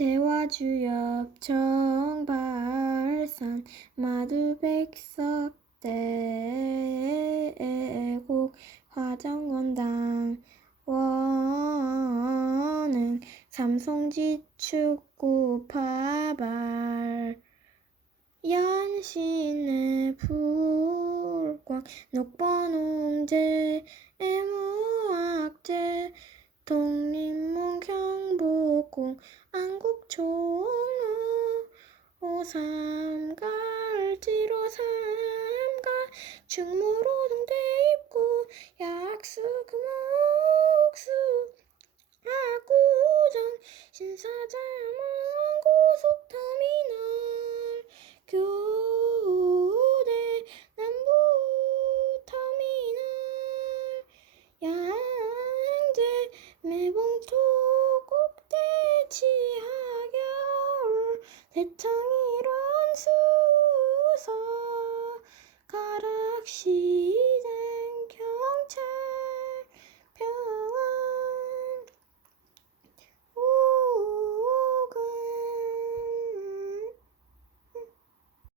대화주엽 정발산 마두백석대곡 화정원당 원흥 삼송지축구 파발 연신의 불광 녹번홍제 애무악제 독립문 경복궁 안국 종로 오삼갈지로 삼가 충무로 동대 입구 약수 금옥수 압구정 신사장 고속터 하결 대창이란 수서 가락시